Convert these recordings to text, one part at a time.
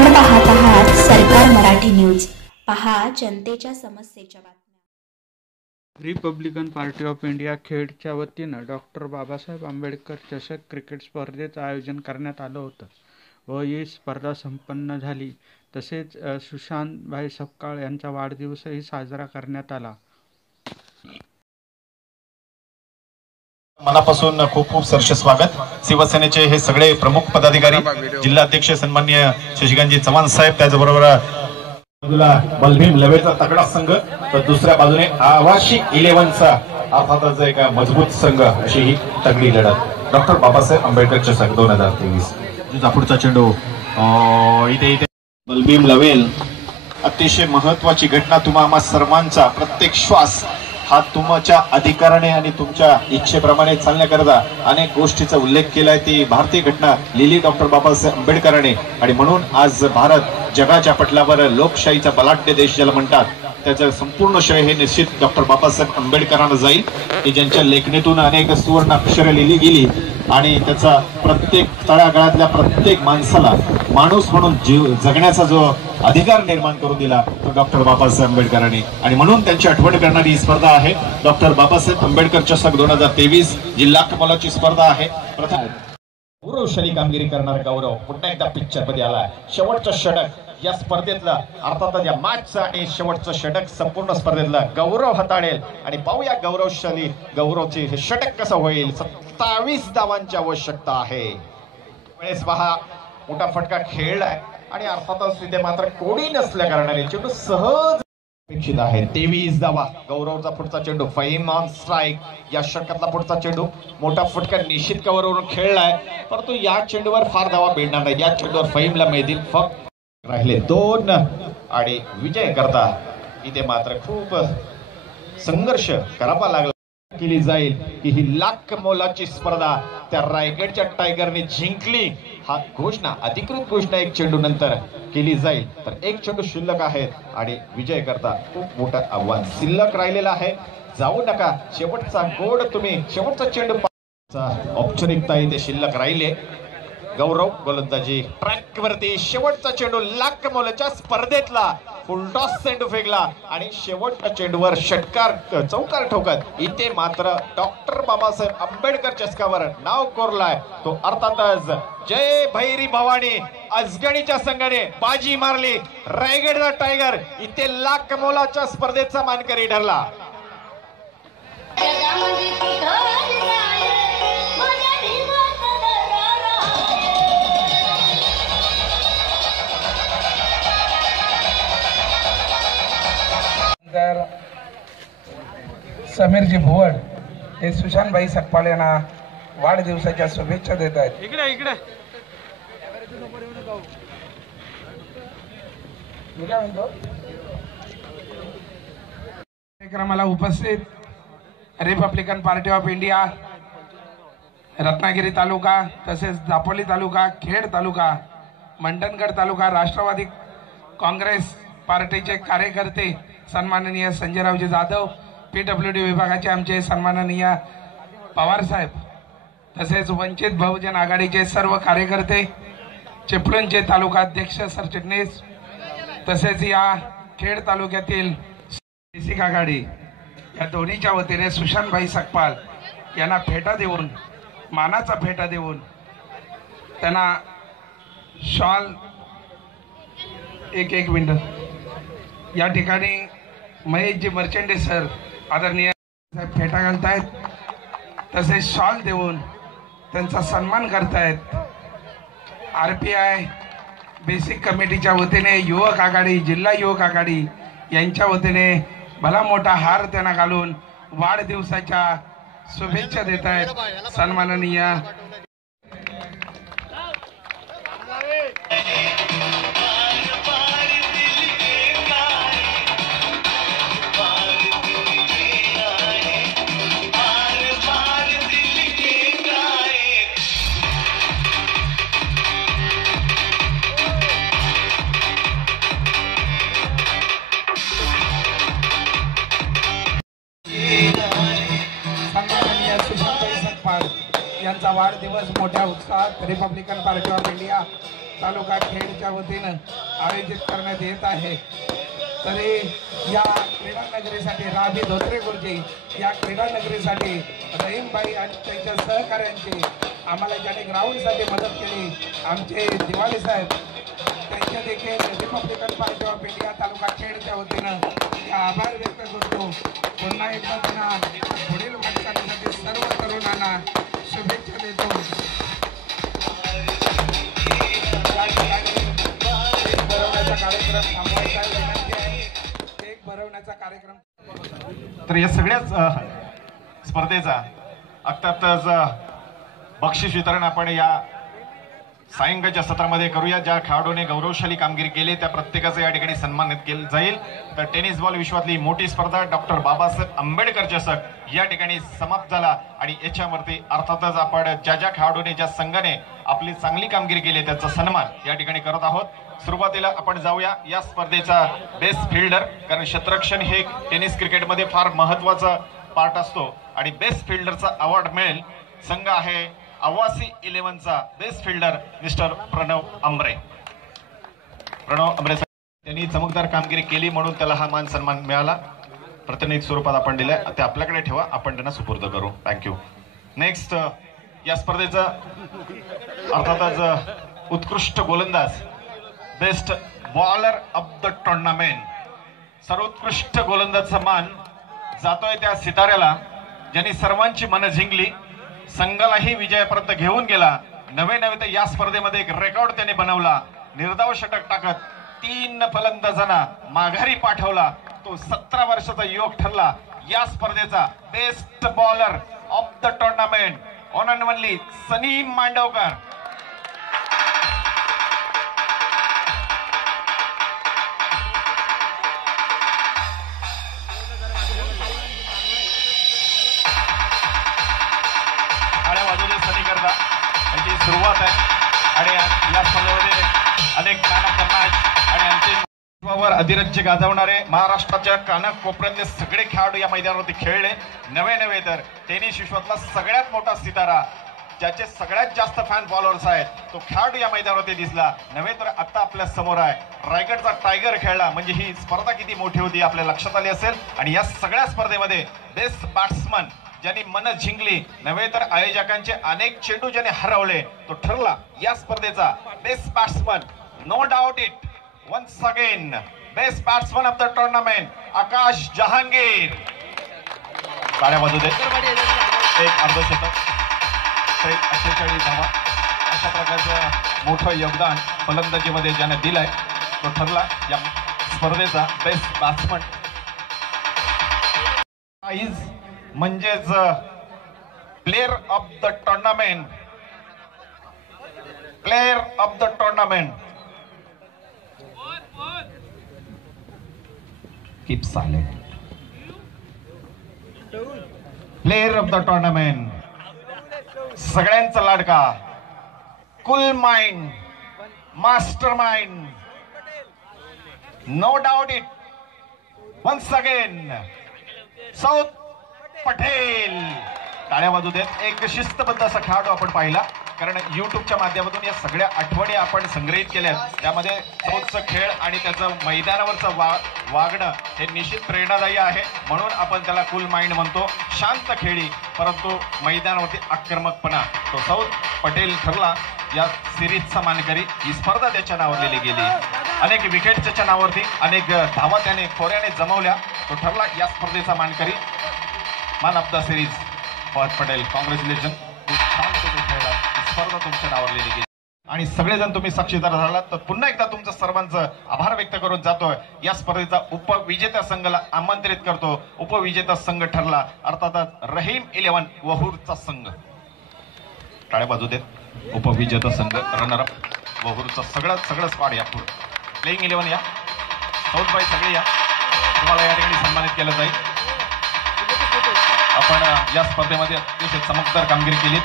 आपण पाहत आहात सरकार मराठी न्यूज. पहा जनतेच्या समस्येच्या बातम्या. रिपब्लिकन पार्टी ऑफ इंडिया खेडच्या वतीनं डॉक्टर बाबासाहेब आंबेडकर चषक क्रिकेट स्पर्धेचं आयोजन करण्यात आलं होतं व ही स्पर्धा संपन्न झाली. तसेच सुशांतभाई सपकाळ यांचा वाढदिवसही साजरा करण्यात आला. मनापासून खूप खूप सरसे स्वागत. शिवसेनेचे हे सगळे प्रमुख पदाधिकारी, जिल्हाध्यक्ष सन्माननीय शशिकांतजी चव्हाण साहेब, त्याचबरोबर बाजूला बलभीम लवेचा तगडा संघ, तर दुसऱ्या बाजूने आवाशी 11चा अर्थातच एक मजबूत संघ, अशी ही तगडी लढत. डॉक्टर बाबासाहेब आंबेडकर चषक 2023. पुढचा चेंडू इथे बलभीम लवेल. अतिशय महत्वाची घटना. तुम्हा आम्हा सर्वांचा प्रत्येक श्वास हा तुमच्या अधिकाराने आणि तुमच्या इच्छेप्रमाणे चालण्याकरता अनेक गोष्टीचा उल्लेख केलाय. ती भारतीय घटना लिहिली डॉक्टर बाबासाहेब आंबेडकरांनी आणि म्हणून आज भारत जगाच्या पटलावर लोकशाहीचा बलाढ्य देश ज्याला म्हणतात, त्याचं संपूर्ण श्रेय हे निश्चित डॉक्टर बाबासाहेब आंबेडकरांना जाईल, की ज्यांच्या लेखणीतून अनेक सुवर्ण अक्षरे लिहिली गेली आणि त्याचा प्रत्येक तळागाळातल्या प्रत्येक माणसाला माणूस म्हणून जगण्याचा जो अधिकार निर्माण करून दिला तो डॉक्टर बाबासाहेब आंबेडकरांनी. आणि म्हणून त्यांची आठवण करणारी ही स्पर्धा आहे डॉक्टर बाबासाहेब आंबेडकर चषक 2023. जिल्हा कमलाची स्पर्धा आहे. प्रथम गौरवशाली कामगिरी करणारा गौरव पुन्हा एकदा पिक्चर मध्ये आला. शेवटचं षटक या स्पर्धेतलं, अर्थात या मॅचचं आणि शेवटचं षटक संपूर्ण स्पर्धेतलं गौरव हाताळेल आणि पाहूया गौरवशाली गौरवचे हे षटक कसं होईल. 27 धावांची आवश्यकता आहे. वेळेस पहा, मोठा फटका खेळलाय आणि अर्थातच तिथे मात्र कोणी नसल्या कारणाने चेंडू सहज अपेक्षित आहे. 23 धावा. गौरवचा पुढचा चेंडू फाईम ऑन स्ट्राईक. या षटकातला पुढचा चेंडू मोठा फटका निश्चित कव्हरवरून खेळलाय, परंतु या चेंडूवर फार धावा मिळणार नाही. या चेंडूवर फाईमला मिळतील फक्त राहिले 2 आणि विजय करता इथे मात्र खूप संघर्ष करावा लागला. केली जाईल की ही लाख मोलाची स्पर्धा त्या रायगडच्या टायगरने जिंकली. हा घोषणा, अधिकृत घोषणा एक चेंडू नंतर केली जाईल. तर एक चेंडू शिल्लक आहे आणि विजय करता खूप मोठं आव्हान शिल्लक राहिलेलं आहे. जाऊ नका, शेवटचा गोड तुम्ही शेवटचा चेंडू औपचारिकता इथे शिल्लक राहिले. गौरव गोलंदाजी ट्रॅक वरती. शेवटचा चेंडू लाख मोलाच्या स्पर्धेतला फुलटॉस चेंडू फेकला आणि शेवटच्या चेंडूवर षटकार चौकार ठोकत इथे मात्र डॉक्टर बाबासाहेब आंबेडकर चषकावर नाव कोरलाय तो अर्थातच जय भैरी भवानी अजगणीच्या संघाने बाजी मारली. रायगडचा टायगर इथे लाख मोलाच्या स्पर्धेचा मानकरी ठरला. समीरजी भुवड हे सुशांतभाई सकपाळ यांना वाढदिवसाच्या शुभेच्छा देत आहेत. कार्यक्रमाला उपस्थित Republican Party of India Ratnagiri taluka, तसेच दापोली तालुका, खेड तालुका, मंडणगड तालुका, राष्ट्रवादी काँग्रेस पार्टीचे कार्यकर्ते सन्माननीय संजयरावजी जाधव, PWD विभागाचे आमचे सन्माननीय पवार साहेब, तसेच वंचित बहुजन आघाडीचे सर्व कार्यकर्ते, चिपळूणचे तालुका अध्यक्ष सरचिटणीस, तसेच या खेड तालुक्यातील बेसिक आघाडी या दोन्हीच्या वतीने सुशांतभाई सकपाळ यांना फेटा देऊन, मानाचा फेटा देऊन त्यांना शॉल एक मिनिट या ठिकाणी महेशजी मर्चेंडे सर आदरणीय फेटा घालतायत, तसेच शॉल देऊन त्यांचा सन्मान करतायत. RPI बेसिक कमिटीच्या वतीने युवक आघाडी, जिल्हा युवक आघाडी यांच्या वतीने भला मोठा हार त्यांना घालून वाढदिवसाच्या शुभेच्छा देत आहेत सन्माननीय यांचा वाढदिवस मोठ्या उत्साहात रिपब्लिकन पार्टी ऑफ इंडिया तालुका खेडच्या वतीनं आयोजित करण्यात येत आहे। तरी या क्रीडा नगरीसाठी राबी धोत्रे गुरुजी या क्रीडा नगरीसाठी रहीमबाई आणि त्यांच्या सहकाऱ्यांची आम्हाला ज्यांनी ग्राउंडसाठी मदत केली आमचे दिवाळी साहेब त्यांचे देखील रिपब्लिकन पार्टी ऑफ इंडिया तालुका खेडच्या वतीनं आभार व्यक्त करतो। पुन्हा एकदा त्यांना पुढील वाटचालीसाठी सर्व तरुणांना शुभेच्छा देतो। केक भरवण्याचा कार्यक्रम थांबवायचा विनंती आहे। केक भरवण्याचा कार्यक्रम तर या सगळ्याच स्पर्धेचा अर्थातच बक्षीस वितरण आपण या सायंकाळच्या सत्रामध्ये करूया। ज्या खेळाडूने गौरवशाली कामगिरी केली त्या प्रत्येकाचं या ठिकाणी सन्मानित केलं जाईल। तर टेनिस बॉल विश्वातली मोठी स्पर्धा डॉक्टर बाबासाहेब आंबेडकर चषक या ठिकाणी समाप्त झाला आणि याच्यावरती अर्थातच आपण ज्या खेळाडूने ज्या संघाने आपली चांगली कामगिरी केली त्याचा सन्मान या ठिकाणी करत आहोत। सुरुवातीला आपण जाऊया या स्पर्धेचा बेस्ट फिल्डर, कारण क्षेत्ररक्षण हे टेनिस क्रिकेटमध्ये फार महत्वाचा पार्ट असतो आणि बेस्ट फिल्डरचा अवॉर्ड मिळेल संघ आहे आवासी 11चा best fielder mister Pranav Ambre. Pranav Ambre त्यांनी चमकदार कामगिरी केली म्हणून त्याला हा मान सन्मान मिळाला। प्रातिनिधिक स्वरूपात आपण दिलाय ते आपल्याकडे ठेवा, आपण त्यांना सुपूर्द करू। थँक्यू। नेक्स्ट या स्पर्धेचा अर्थातच उत्कृष्ट गोलंदाज best bowler of the tournament, सर्वोत्कृष्ट गोलंदाजचा मान जातोय त्या सिताऱ्याला ज्यांनी सर्वांची मनं जिंकली, संघालाही विजयापर्यंत घेऊन गेला। नवे तर या स्पर्धेमध्ये एक रेकॉर्ड त्याने बनवला, निर्धाव षटक टाकत 3 फलंदाजांना माघारी पाठवला। तो 17 वर्षाचा युवक ठरला या स्पर्धेचा best bowler of the tournament one and only Sunny Mandavkar. सुरुवात आहे आणि या स्पर्धेमध्ये अनेक कानाकर्नाज आणि अंतिम अधिराज्य गाजवणारे महाराष्ट्राच्या कानाकोपऱ्यातले सगळे खेळाडू या मैदानावरती खेळले। नवे तर टेनिस विश्वातला सगळ्यात मोठा सितारा ज्याचे सगळ्यात जास्त फॅन फॉलोअर्स आहेत तो खेळाडू या मैदानावरती दिसला। नवे तर आता आपल्या समोर आहे रायगडचा टायगर खेळला, म्हणजे ही स्पर्धा किती मोठी होती आपल्या लक्षात आली असेल। आणि या सगळ्या स्पर्धेमध्ये बेस्ट बॅट्समन ज्यांनी मन जिंकली, नव्हे तर आयोजकांचे अनेक चेंडू ज्याने हरवले तो ठरला या स्पर्धेचा best batsman. No doubt it, once again best batsman of the tournament Akash Jahangir. टाळ्या वाजू दे। एक अर्धशतक, 48 धावा, अशा प्रकारचं मोठं योगदान फलंदाजीमध्ये ज्याने दिलंय तो ठरला या स्पर्धेचा बेस्ट बॅट्समन। म्हणजेच player of the tournament, player of the tournament. Keep silent. Player of the tournament, सगळ्यांचा लाडका, cool mind, master mind, no doubt it, once again साऊथ पटेल। टाळ्या वाजू देत। एक शिस्तबद्ध असा खेळाडू आपण पाहिला, कारण युट्यूबच्या माध्यमातून या सगळ्या आठवणी आपण संग्रहित केल्यात। त्यामध्ये सौतचं खेळ आणि त्याचं मैदानावरचं वागणं हे निश्चित प्रेरणादायी आहे, म्हणून आपण त्याला कूल माइंड म्हणतो। शांत खेळी परंतु मैदानावरती आक्रमकपणा, तो साऊथ पटेल ठरला या सिरीजचा मानकरी। ही स्पर्धा त्याच्या नावावर लिहिली गेली, अनेक विकेट त्याच्या नावावरती, अनेक धावा त्याने खोऱ्याने जमवल्या, तो ठरला या स्पर्धेचा मानकरी। Man of the series south Patel, congratulation, खूप छान तुम्ही खेळला, स्पर्धा तुमच्या नावावर लिहिली गेली आणि सगळेजण तुम्ही साक्षीदार झालात। तर पुन्हा एकदा तुमचं सर्वांचं आभार व्यक्त करून जातोय। या स्पर्धेचा उपविजेत्या संघाला आमंत्रित करतो। उपविजेता संघ ठरला अर्थातच रहीम 11 वहूरचा संघ। टाळ्या बाजू देत। उपविजेता संघ रनर अप वहूरचा सगळं स्क्वॉड या प्लेइंग 11 या साऊथ बाई सगळे या, तुम्हाला या ठिकाणी सन्मानित केलं जाईल। आपण या स्पर्धेमध्ये अतिशय चमकदार कामगिरी केली।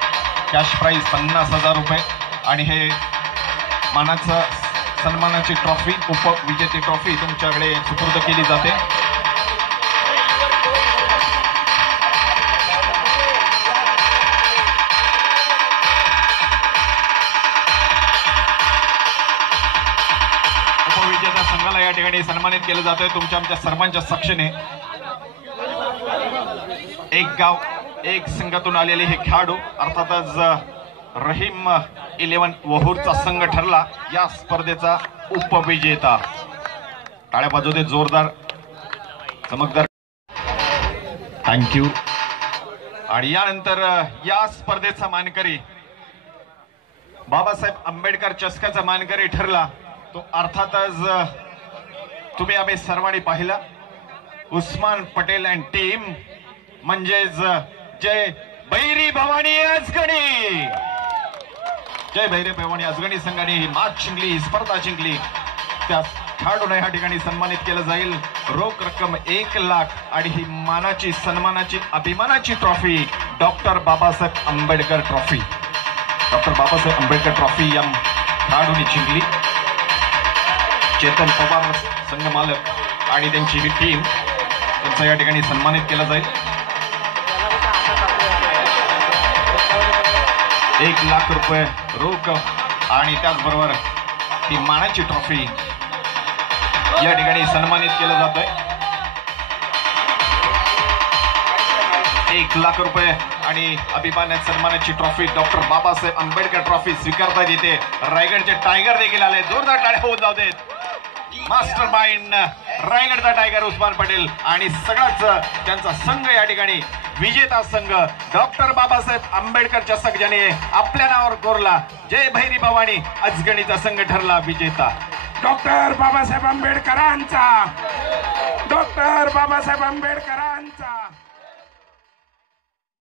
कॅश प्राइज 50,000 रुपये आणि हे मानाचं सन्मानाची ट्रॉफी, उपविजेती ट्रॉफी तुमच्याकडे सुपूर्द केली जाते। संघाला या ठिकाणी सन्मानित केलं जातंय तुमच्या आमच्या सर्वांच्या साक्षीने. एक गाव एक संघातून आलेले हे खेळाडू अर्थातच रहीम 11 वहूरचा संघ ठरला या स्पर्धेचा उपविजेता. टाळ्या वाजवते जोरदार चमकदार. थँक्यू. आणि यानंतर या स्पर्धेचा मानकरी बाबासाहेब आंबेडकर चषकाचा मानकरी ठरला तो अर्थातच तुम्ही आम्ही सर्वांनी पाहिला उस्मान पटेल अँड टीम म्हणजेच जय भैरी भवानी अजगणी. जय भैरी भवानी अजगणी संघाने ही मॅच जिंकली, ही स्पर्धा जिंकली. त्या खेळाडूला या ठिकाणी सन्मानित केलं जाईल. रोख रक्कम 1 लाख आणि ही मानाची सन्मानाची अभिमानाची trophy doctor Babasaheb Ambedkar trophy. Doctor Babasaheb Ambedkar trophy या खेळाडूने जिंकली. चेतन पवार संघ मालक आणि त्यांची ही टीम त्यांचा या ठिकाणी सन्मानित केला जाईल. 1 लाख रुपये रोख आणि त्याचबरोबर ही मानाची ट्रॉफी या ठिकाणी सन्मानित केलं जात आहे. 1 लाख रुपये आणि अभिमान सन्मानाची trophy doctor Babasaheb Ambedkar trophy स्वीकारता येते. रायगडचे टायगर देखील आले. जोरदार टाळ्या होऊन जाऊ देत. मास्टर माइंड रायगडचा टायगर उस्मान पटेल आणि सगळाच त्यांचा संघ या ठिकाणी विजेता संघ डॉक्टर बाबासाहेब आंबेडकर चषक ज्याने आपल्या नावावर कोरला. जय भैरी भवानी अजगणीचा संघ ठरला विजेता. डॉक्टर बाबासाहेब आंबेडकरांचा